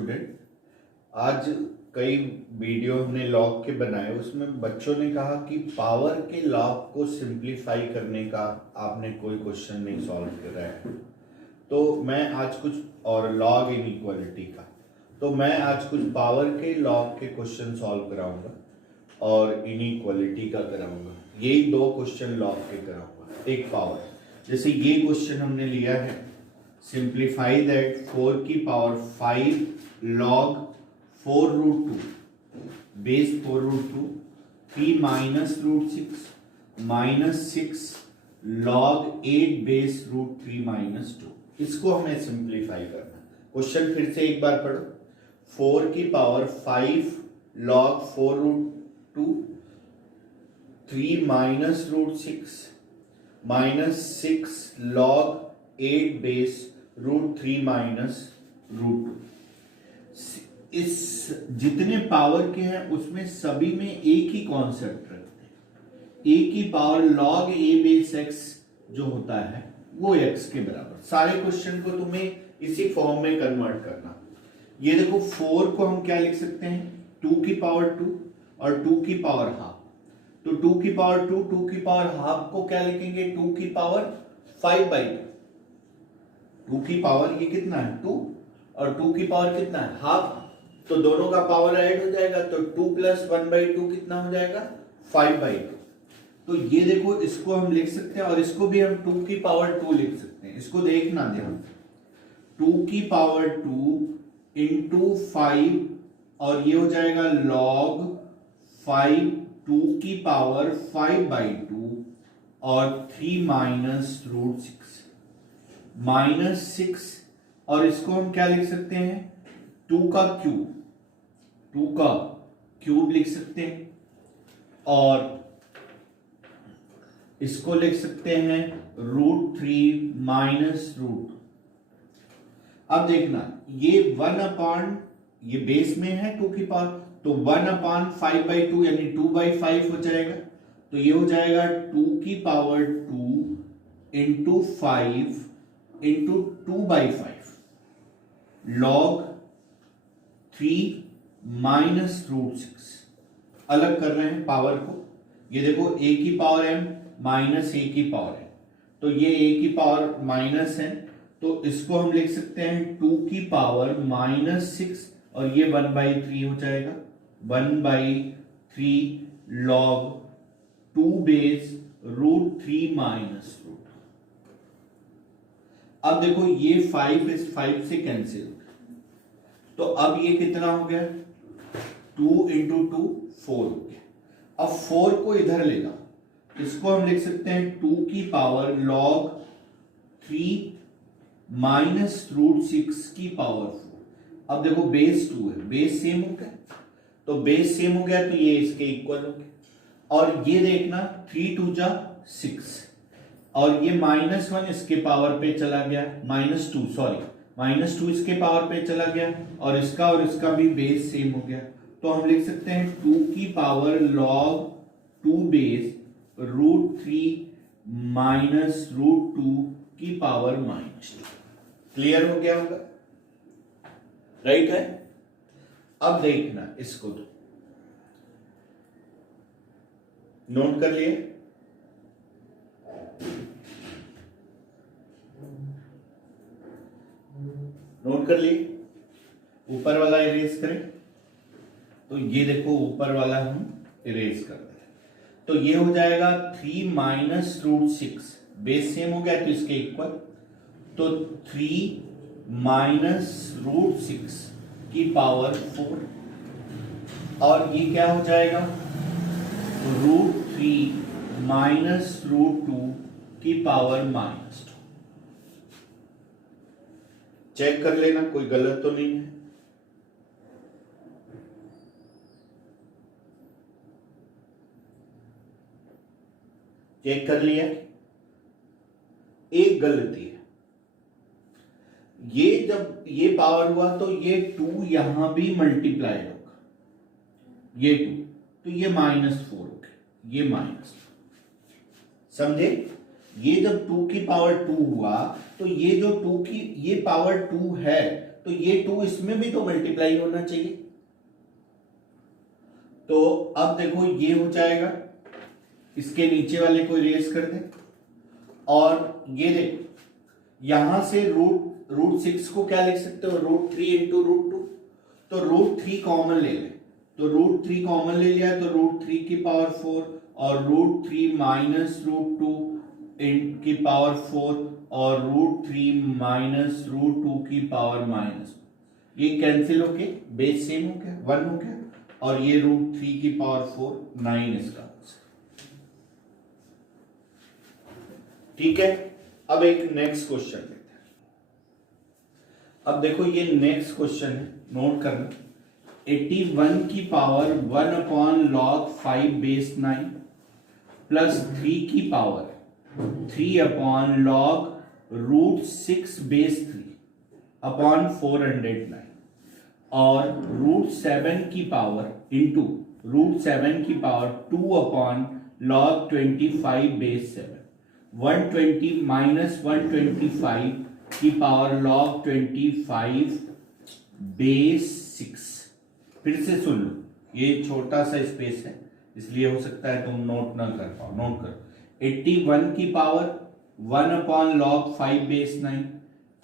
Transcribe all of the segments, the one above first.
Student, आज कई video हमने लॉग के बनाए, उसमें बच्चों ने कहा कि पावर के लॉग को सिंप्लीफाई करने का आपने कोई क्वेश्चन नहीं सॉल्व करा है। तो मैं आज कुछ और लॉग इनइक्वालिटी का, तो मैं आज कुछ पावर के लॉग के क्वेश्चन सॉल्व कराऊंगा और इनइक्वालिटी का कराऊंगा। यही दो क्वेश्चन लॉग के कराऊंगा, एक पावर। जैसे ये क्वेश्चन हमने लिया है, सिंप्लीफाई दैट 4 की power 5 log 4 root 2 base 4 root 2 3 minus root 6 minus 6 log 8 base root 3 minus 2। इसको हमें सिंप्लीफाई करना। क्वेश्चन फिर से एक बार पढ़ो। 4 की power 5 log 4 root 2 3 minus root 6 minus 6 log 8 base root 3 minus root 2। इस जितने पावर के हैं उसमें सभी में एक ही कॉन्सेप्ट रखते हैं, एक ही power log a base x जो होता है वो x के बराबर। सारे क्वेश्चन को तुम्हें इसी फॉर्म में कन्वर्ट करना। ये देखो 4 को हम क्या लिख सकते हैं, 2 की पावर 2 और 2 की पावर हाफ। तो 2 की पावर 2, 2 की पावर हाफ को क्या लिखेंगे, 2 की पावर 5/2। 2 की पावर ये कितना है 2 और 2 की पावर कितना है हाफ, तो दोनों का पावर ऐड हो जाएगा, तो 2 + 1/2 कितना हो जाएगा 5/2। तो ये देखो, इसको हम लिख सकते हैं और इसको भी हम 2 की पावर 2 लिख सकते हैं। इसको देखना ध्यान, 2 की पावर 2 इंटू 5 और ये हो जाएगा log 5 2 की पावर 5/2 और 3 माइनस रूट 6 माइनस 6 और इसको हम क्या लिख सकते हैं 2 का क्यूब लिख सकते हैं और इसको लिख सकते हैं √3 माइनस रूट। अब देखना ये 1 ये बेस में है 2 की पावर, तो 1/5/2 यानी 2/5 हो जाएगा। तो ये हो जाएगा 2 की power 2 into 5 into 2/5 log 3 minus root 6। अलग कर रहे हैं पावर को। ये देखो a की पावर m माइनस a की पावर है, तो ये a की पावर माइनस है, तो इसको हम लिख सकते हैं 2 की पावर -6 और ये 1/3 हो जाएगा। 1/3 log 2 बेस √3 माइनस रूट। अब देखो ये 5 इस 5 से कैंसिल हो गया, तो अब ये कितना हो गया 2 इंटू 2 4 हो गया। अब 4 को इधर ले जाओ, इसको हम लिख सकते हैं 2 की पावर log 3 माइनस √6 की पावर 4। अब देखो बेस 2 है, बेस सेम हो गया, तो बेस सेम हो गया तो ये इसके इक्वल हो गया। और ये देखना 3 2 जा 6 और ये -1 इसके पावर पे चला गया, -2 इसके पावर पे चला गया और इसका भी बेस सेम हो गया। तो हम लिख सकते हैं 2 की पावर log 2 बेस √3 माइनस √2 की पावर -2। क्लियर हो गया होगा, राइट है। अब देखना इसको तो नोट कर लिए, नोट कर लिए। ऊपर वाला इरेज करें, तो ये देखो ऊपर वाला हम इरेज कर रहे हैं, तो ये हो जाएगा 3 माइनस √6 बेस सेम हो गया तो इसके इक्वल, तो 3 माइनस √6 की पावर 4 और ये क्या हो जाएगा √3 माइनस √2 की पावर -2। चेक कर लेना कोई गलत तो नहीं है। चेक कर लिया, एक गलती है, ये जब ये पावर हुआ तो ये 2 यहां भी मल्टीप्लाई होगा, ये 2 तो ये -4 हो गया, ये -4 समझे। ये जब 2 की पावर 2 हुआ तो ये जो 2 की ये पावर 2 है तो ये 2 इसमें भी तो मल्टीप्लाई होना चाहिए। तो अब देखो ये हो जाएगा, इसके नीचे वाले को इरेज कर दें, और ये देखो यहां से रूट 6 को क्या लिख सकते हो, √3 इंटू √2। तो √3 कॉमन ले लें, तो √3 कॉमन ले लिया तो √3 की पावर 4 और √3 माइनस √2 की पावर 4 और √3 माइनस √2 की पावर माइनस, ये कैंसिल होके बेस सेम हो गया, 1 हो गया, और ये √3 की पावर 4 9 इसका। ठीक है, अब एक नेक्स्ट क्वेश्चन लेते हैं। अब देखो ये नेक्स्ट क्वेश्चन है, नोट करना। 81 की power 1 upon log 5 base 9 plus 3 की power 3 upon log √6 base 3 upon 409 और √7 की पावर इंटू √7 की power 2 upon log 25 base 7 120 minus 125 की पावर लॉग 25 बेस 6। फिर से सुन लो, ये छोटा सा स्पेस है इसलिए हो सकता है तुम नोट ना कर पाओ, नोट करो। 81 की पावर 1 अपॉन लॉग 5 बेस 9,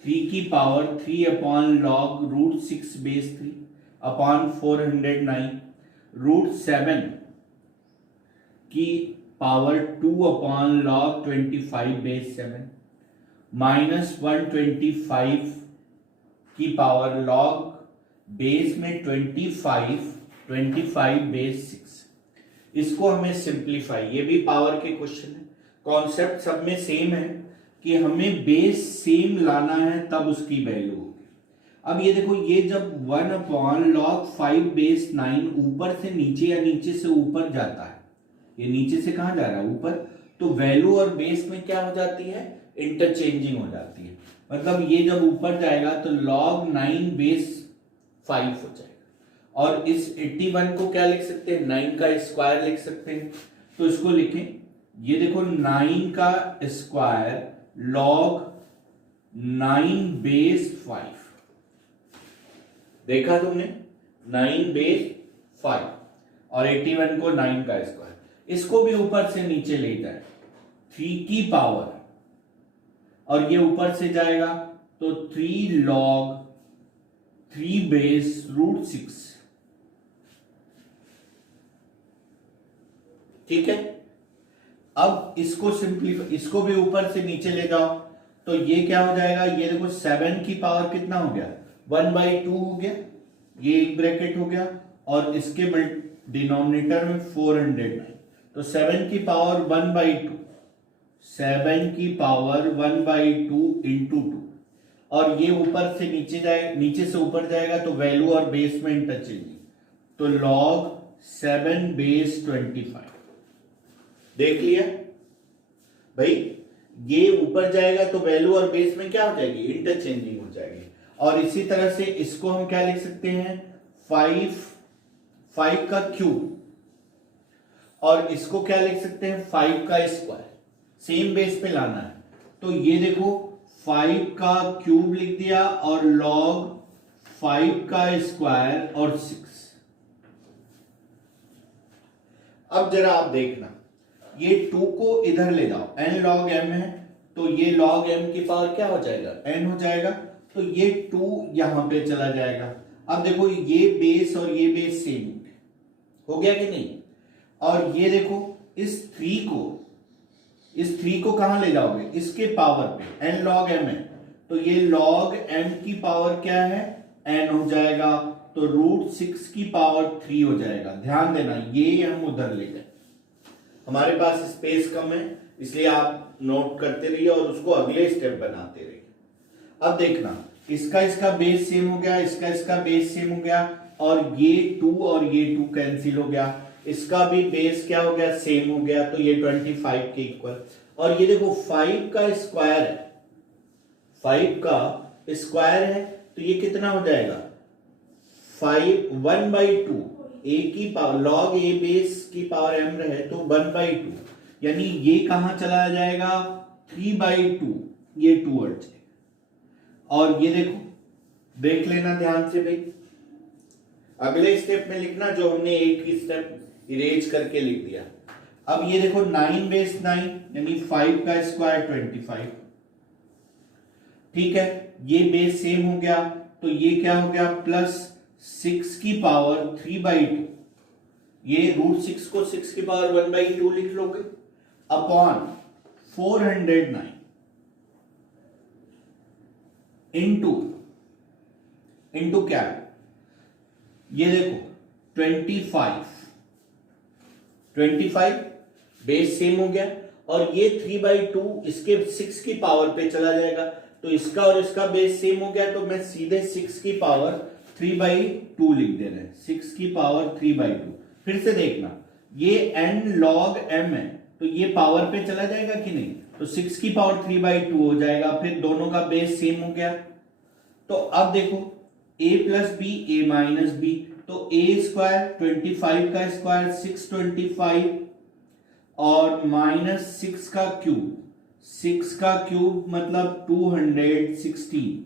3 की power 3 upon log √6 base 3 upon 409, √7 की power 2 upon log 25 base 7 minus 125 की पावर लॉग बेस में 25 बेस 6। इसको हमें सिंप्लीफाई, ये भी पावर के क्वेश्चन है, कॉन्सेप्ट सब में सेम है कि हमें बेस सेम लाना है तब उसकी वैल्यू होगी। अब ये देखो, ये जब 1 अपॉन लॉग 5 बेस 9 ऊपर से नीचे या नीचे से ऊपर जाता है, ये नीचे से कहां जा रहा है, ऊपर, तो वैल्यू और बेस में क्या हो जाती है, इंटरचेंजिंग हो जाती है। मतलब ये जब ऊपर जाएगा तो log 9 बेस 5 हो जाएगा, और इस 81 को क्या लिख सकते हैं, 9 का स्क्वायर लिख सकते हैं। तो इसको लिखें, ये देखो 9 का स्क्वायर log 9 बेस 5, देखा तुमने, 9 बेस 5 और 81 को 9 का स्क्वायर, इसको भी ऊपर से नीचे ले जाए 3 की पावर, और ये ऊपर से जाएगा तो 3 log 3 बेस √6। ठीक है, अब इसको सिंपलीफाई, इसको भी ऊपर से नीचे ले जाओ तो ये क्या हो जाएगा, ये देखो 7 की पावर कितना हो गया, 1/2 हो गया, ये एक ब्रैकेट हो गया, और इसके डिनोमिनेटर में 409, तो 7 की पावर 1/2, 7 की पावर 1/2 इंटू 2, और ये ऊपर से नीचे जाएगा, नीचे से ऊपर जाएगा तो वैल्यू और बेस में इंटरचेंजिंग, तो log 7 बेस 25। देख लिया भाई, ये ऊपर जाएगा तो वैल्यू और बेस में क्या हो जाएगी, इंटरचेंजिंग हो जाएगी। और इसी तरह से इसको हम क्या लिख सकते हैं, 5 का क्यूब, और इसको क्या लिख सकते हैं, 5 का स्क्वायर, सेम बेस पे लाना है। तो ये देखो 5 का क्यूब लिख दिया और log 5 का स्क्वायर और 6। अब जरा आप देखना, ये 2 को इधर ले जाओ, n log m है, तो ये log m की पावर क्या हो जाएगा, n हो जाएगा, तो ये 2 यहां पे चला जाएगा। अब देखो ये बेस और ये बेस सेम हो गया कि नहीं, और ये देखो इस 3 को कहां ले जाओगे, इसके पावर पे, n log m है, तो ये log m की पावर क्या है, n हो जाएगा, तो √6 की पावर 3 हो जाएगा। ध्यान देना, ये हम उधर ले गए, हमारे पास स्पेस कम है इसलिए आप नोट करते रहिए और उसको अगले स्टेप बनाते रहिए। अब देखना, इसका बेस सेम हो गया, इसका बेस सेम हो गया, और ये 2 और ये 2 कैंसिल हो गया, इसका भी बेस क्या हो गया, सेम हो गया, तो ये 25 के इक्वल। और ये देखो 5 का स्क्वायर है, 5 का स्क्वायर है, तो ये कितना हो जाएगा, 1/2, a की पावर log a बेस की पावर m रहे तो 1/2, यानी ये कहां चला जाएगा, 3/2, ये 2 हट जाएगा। और ये देखो देख लेना ध्यान से भाई। अगले स्टेप में लिखना जो हमने एक ही स्टेप इरेज करके लिख दिया। अब ये देखो 9 बेस 9 यानी 5 का स्क्वायर 25। ठीक है, ये बेस सेम हो गया तो ये क्या हो गया प्लस 6 की पावर 3/2। ये √6 को 6 की पावर 1/2 लिख लोगे अपॉन 409 इंटू क्या है, ये देखो 25 बेस सेम हो गया और ये 3/2 इसके 6 की पावर पे चला जाएगा तो इसका और इसका बेस सेम हो गया तो मैं सीधे 6 की पावर 3/2 लिख दे रहे हैं। 6 की पावर 3/2। फिर से देखना ये n log m है तो ये पावर पे चला जाएगा कि नहीं, तो 6 की पावर 3/2 हो जाएगा। फिर दोनों का बेस सेम हो गया तो अब देखो a plus B a minus B तो a स्क्वायर 25 का स्क्वायर 625 और माइनस 6 का क्यूब मतलब 216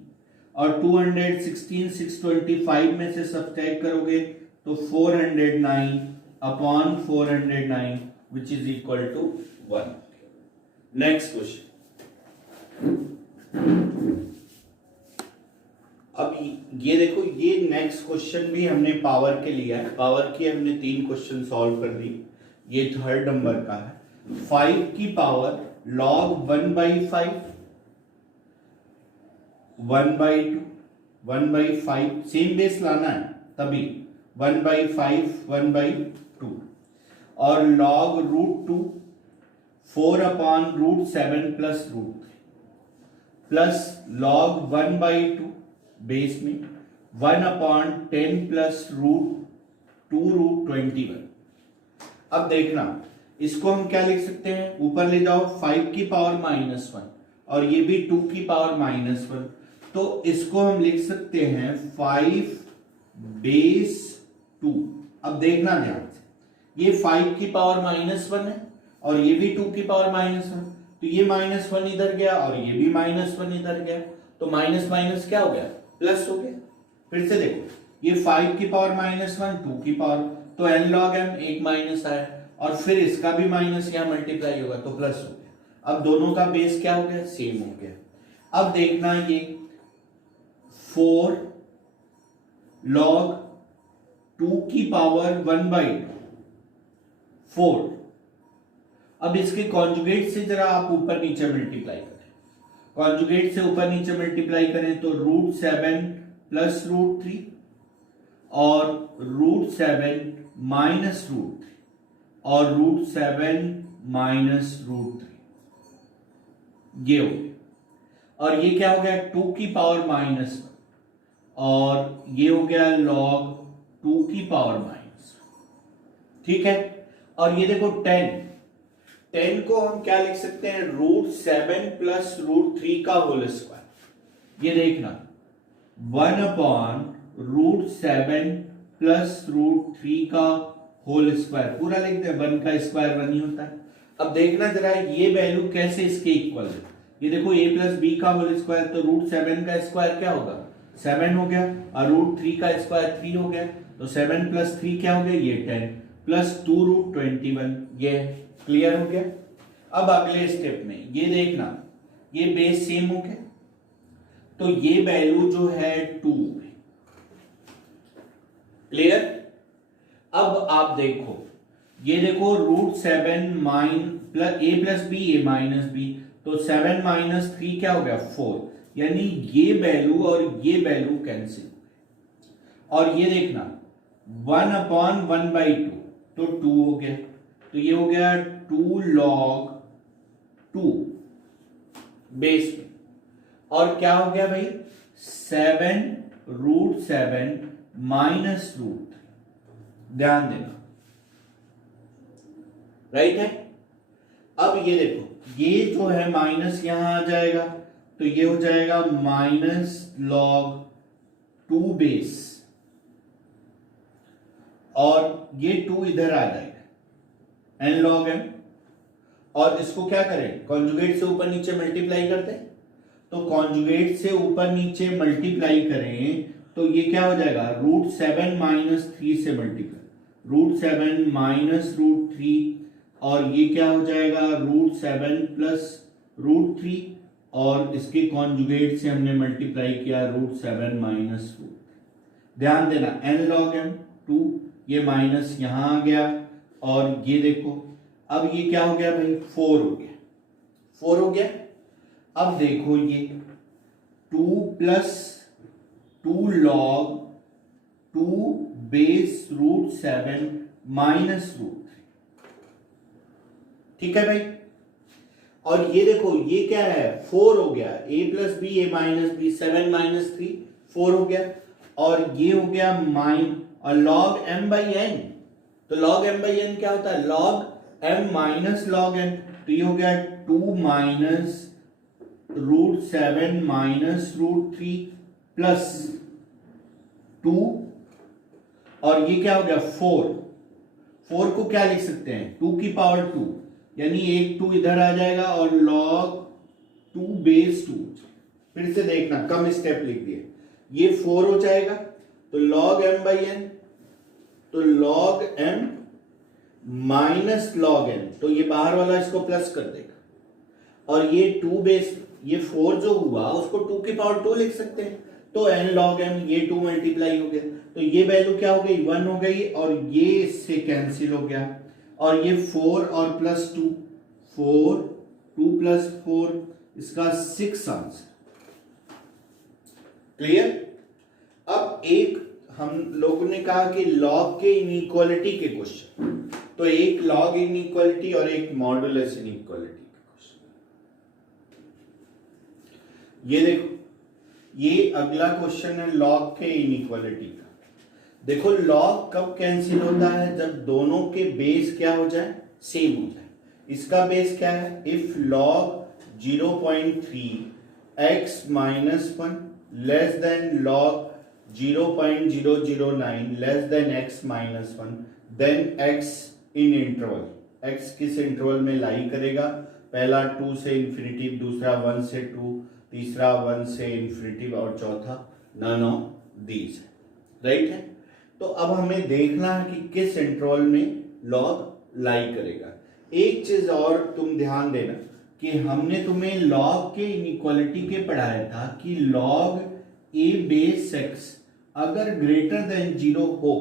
और 216 625 में से सब्ट्रैक्ट करोगे तो 409 upon 409 which is equal to 1। Next question. अब ये देखो ये नेक्स्ट क्वेश्चन भी हमने पावर के लिया है। पावर की हमने 3 क्वेश्चन सॉल्व कर दी। ये 3rd नंबर का है। 5 की पावर log 1/5 1/2 1/5 सेम बेस लाना है तभी 1/5 1/2 और log √2 4/√7 plus √3 plus log 1/2 base में 1/10 प्लस √2√21। अब देखना इसको हम क्या लिख सकते हैं, ऊपर ले जाओ 5 की पावर -1 और ये भी 2 की पावर -1 तो इसको हम लिख सकते हैं 5 बेस 2। अब देखना ध्यान से ये 5 की पावर -1 है और ये भी 2 की पावर -1 तो ये -1 इधर गया और ये भी -1 इधर गया तो माइनस माइनस क्या हो गया प्लस हो गया। फिर से देखो ये 5 की पावर -1 2 की पावर तो n log m एक माइनस आया और फिर इसका भी माइनस यहां मल्टीप्लाई होगा तो प्लस हो गया। अब दोनों का बेस क्या हो गया सेम हो गया। अब देखना ये 4 log 2 की पावर 1/2 4। अब इसके कॉन्जुगेट से जरा आप ऊपर नीचे मल्टीप्लाई करें। कॉन्जुगेट से ऊपर नीचे मल्टीप्लाई करें तो √7 प्लस √3 और √7 माइनस √3 और √7 माइनस √3 ये हो गया। और ये क्या हो गया 2 की पावर -1 और ये हो गया log 2 की पावर -1। ठीक है, और ये देखो 10 को हम क्या लिख सकते हैं √7 प्लस √3 का होल स्क्वायर। ये देखना 1/√7 प्लस √3 का होल स्क्वायर पूरा लिख दे। 1 का स्क्वायर 1 ही होता है। अब देखना जरा ये वैल्यू कैसे इसके इक्वल है। ये देखो a प्लस बी का होल स्क्वायर तो √7 का स्क्वायर क्या होगा 7 हो गया और √3 का स्क्वायर 3 हो गया तो 7 प्लस 3 क्या हो गया ये 10 प्लस 2√21 ये क्लियर हो गया। अब अगले स्टेप में ये देखना ये बेस सेम हो गया तो ये वैल्यू जो है 2 क्लियर। अब आप देखो ये देखो √7 plus a plus B a minus B तो 7 माइनस 3 क्या हो गया 4 यानी ये वैल्यू और ये वैल्यू कैंसिल हो गए। और ये देखना 1/1/2 तो 2 हो गया तो ये हो गया 2 log 2 बेस में और क्या हो गया भाई 7 √7 माइनस √3। ध्यान देना राइट है। अब ये देखो ये जो है माइनस यहां आ जाएगा तो ये हो जाएगा माइनस log 2 बेस और ये 2 इधर आ जाएगा n log m और इसको क्या करें कॉन्जुगेट से ऊपर नीचे मल्टीप्लाई करते हैं तो कॉन्जुगेट से ऊपर नीचे मल्टीप्लाई करें तो ये क्या हो जाएगा, √7 - 3 से मल्टीप्लाई, √7 - √3, और ये क्या हो जाएगा, √7 + √3, और इसके कॉन्जुगेट से हमने मल्टीप्लाई किया √7 - √3। ध्यान देना n log m 2, ये माइनस यहां आ गया, और ये देखो अब ये क्या हो गया भाई, 4 हो गया, 4 हो गया। अब देखो ये 2 + 2 log 2 बेस √7 - √3, ठीक है भाई। और ये देखो ये क्या है, 4 हो गया, a + b a - b 7 - 3 4 हो गया, और ये हो गया और log m/n, तो log m/n क्या होता है, log m - log n, तो ये हो गया 2 - √7 - √3 प्लस 2, और ये क्या हो गया 4, 4 को क्या लिख सकते हैं, 2 की पावर 2, यानी एक 2 इधर आ जाएगा, और log 2 बेस 2, फिर से देखना कम स्टेप लिख दिए, ये 4 हो जाएगा, तो log m/n, तो log m minus log n, तो ये बाहर वाला इसको प्लस कर देगा, और ये 2 बेस, ये 4 जो हुआ उसको 2 की पावर 2 लिख सकते हैं, तो n log m, ये 2 मल्टीप्लाई हो गया, तो ये वैल्यू क्या हो गई, 1 हो गई, और ये इससे कैंसिल हो गया, और ये 4 और प्लस 2, 4 2 + 4 इसका 6 आंसर। क्लियर। अब एक हम लोगों ने कहा कि लॉग के इनइक्वालिटी के क्वेश्चन, तो एक लॉग इनइक्वालिटी और एक मॉडुलस इनइक्वालिटी के क्वेश्चन। ये देखो, ये अगला क्वेश्चन है लॉग के इनइक्वालिटी का। देखो लॉग कब कैंसिल होता है, जब दोनों के बेस क्या हो जाए, सेम हो जाए। इसका बेस क्या है, if log 0.3 x - 1 less than log 0.009 less than x - 1, then x in interval, x किस इंटरवल में लाई करेगा, पहला 2 से इंफिनिटी, दूसरा 1 से 2, तीसरा 1 से इंफिनिटी, और चौथा नन ऑफ दीज है, राइट है। तो अब हमें देखना है कि किस इंटरवल में लॉग लाई करेगा। एक चीज और तुम ध्यान देना कि हमने तुम्हें लॉग के इनइक्वालिटी के पढ़ाया था कि log a बेस x अगर ग्रेटर देन 0 हो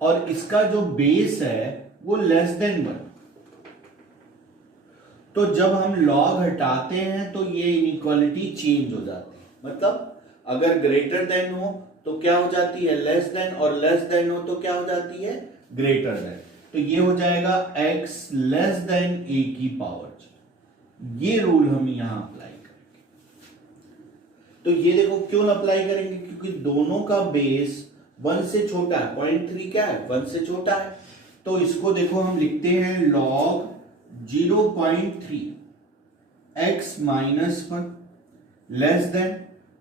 और इसका जो बेस है वो लेस देन 1, तो जब हम लॉग हटाते हैं तो ये इनइक्वालिटी चेंज हो जाती है। मतलब अगर ग्रेटर देन हो तो क्या हो जाती है, लेस देन, और लेस देन हो तो क्या हो जाती है, ग्रेटर देन। तो ये हो जाएगा x लेस देन a की पावर 0। ये रूल हम यहां अप्लाई करेंगे। तो ये देखो क्यों अप्लाई करेंगे, क्योंकि दोनों का बेस 1 से छोटा है, 0.3 क्या है, 1 से छोटा है। तो इसको देखो हम लिखते हैं log 0.3 x - 1 लेस देन,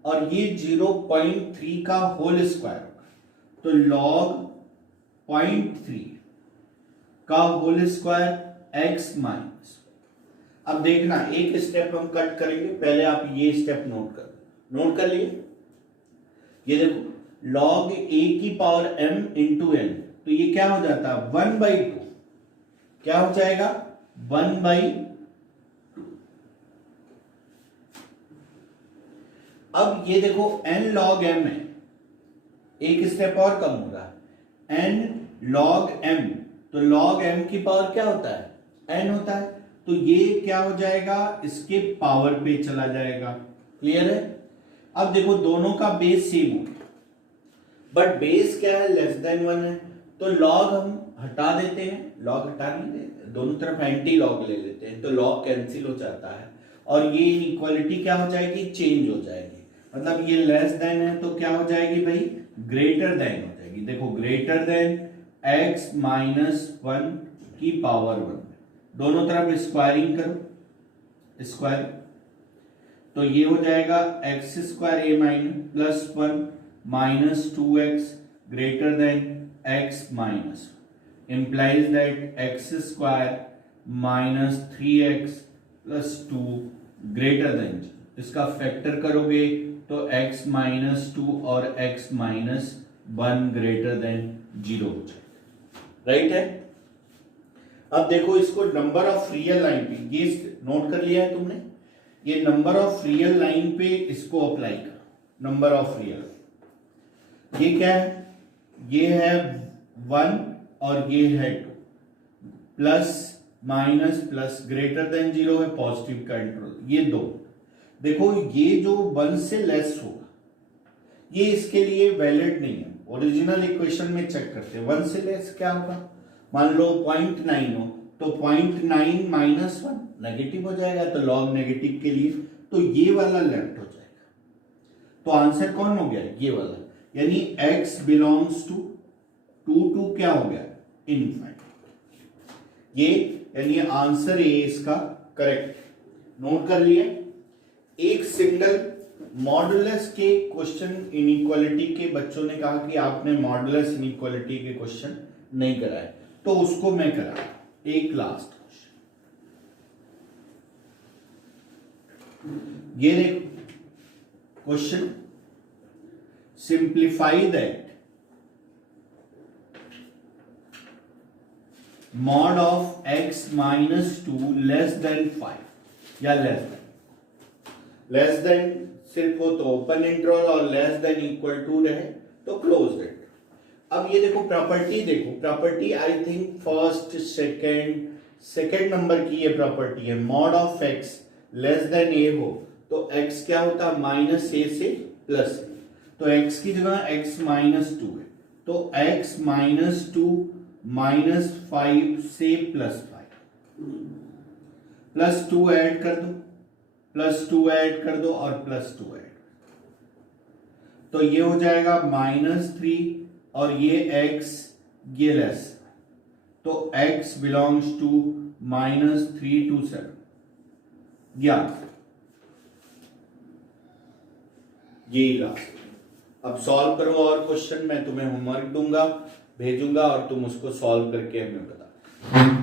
और ये 0.3 का होल स्क्वायर होगा, तो log 0.3 का होल स्क्वायर x माइनस। अब देखना एक स्टेप हम कट करेंगे, पहले आप ये स्टेप नोट कर लिए। ये देखो log a की पावर m इंटू n, तो ये क्या हो जाता है 1/2, क्या हो जाएगा 1/2। अब ये देखो n log m है, एक स्टेप और कम हो रहा है, n log m, तो log m की पावर क्या होता है, n होता है, तो ये क्या हो जाएगा, इसके पावर पे चला जाएगा। क्लियर है। अब देखो दोनों का बेस सेम हो गया, बट बेस क्या है, लेस देन 1 है, तो log हम हटा देते हैं, log हटा नहीं देते, दोनों तरफ एंटी log ले लेते हैं, तो log कैंसिल हो जाता है, और ये इनइक्वालिटी क्या हो जाएगी, चेंज हो जाएगी। मतलब ये लेस देन है तो क्या हो जाएगी भाई, ग्रेटर देन हो जाएगी। देखो ग्रेटर देन x - 1 की पावर 1, दोनों तरफ स्क्वायरिंग करो, स्क्वायर, तो ये हो जाएगा x² a plus 1 minus 2x greater than x minus, implies that x² - 3x plus 2 greater than 0। इसका फैक्टर करोगे तो x माइनस 2 और x माइनस 1 ग्रेटर देन 0 हो जाएगा, राइट है। अब देखो इसको नंबर ऑफ रियल लाइन पे, ये नोट कर लिया है तुमने, ये नंबर ऑफ रियल लाइन पे इसको अप्लाई करो। नंबर ऑफ रियल, ये क्या है, ये है 1 और ये है 2, plus minus plus greater than 0 है, पॉजिटिव का इंटरवल, ये 2। देखो ये जो 1 से लेस होगा ये इसके लिए वैलिड नहीं है। ओरिजिनल इक्वेशन में चेक करते हैं 1 से लेस क्या होगा, मान लो 0.9 हो तो 0.9 माइनस 1 नेगेटिव हो जाएगा, तो लॉग नेगेटिव के लिए तो ये वाला लेफ्ट हो जाएगा। तो आंसर कौन हो गया, ये वाला, यानी x बिलोंग्स टू 2 क्या हो गया, इनफाइनाइट। ये यानी आंसर ए इसका करेक्ट, नोट कर लिया। एक सिंगल मॉडुलस के क्वेश्चन इनइक्वालिटी के बच्चों ने कहा कि आपने मॉडुलस इनइक्वालिटी के क्वेश्चन नहीं कराए, तो उसको मैं करा। एक लास्ट क्वेश्चन, ये देखो question, simplify that mod of x minus 2 less than 5 या लेस देन सिर्फ हो तो ओपन इंटरवल और लेस देन इक्वल टू रहे तो क्लोज इंटरवल। अब ये देखो प्रॉपर्टी, देखो property I think first second number की ये प्रॉपर्टी है, mod of x less than a हो तो x क्या होता है, माइनस a से प्लस a, तो x की जगह x माइनस 2 है, तो x माइनस 2 माइनस 5 से प्लस 5, प्लस 2 ऐड कर दो, प्लस 2 ऐड कर दो और प्लस 2 ऐड, तो ये हो जाएगा -3 और ये x ये लेस, तो x बिलोंग्स टू -3 to 7, ये लास्ट। अब सॉल्व करो और क्वेश्चन मैं तुम्हें होमवर्क दूंगा, भेजूंगा और तुम उसको सॉल्व करके हमें बता।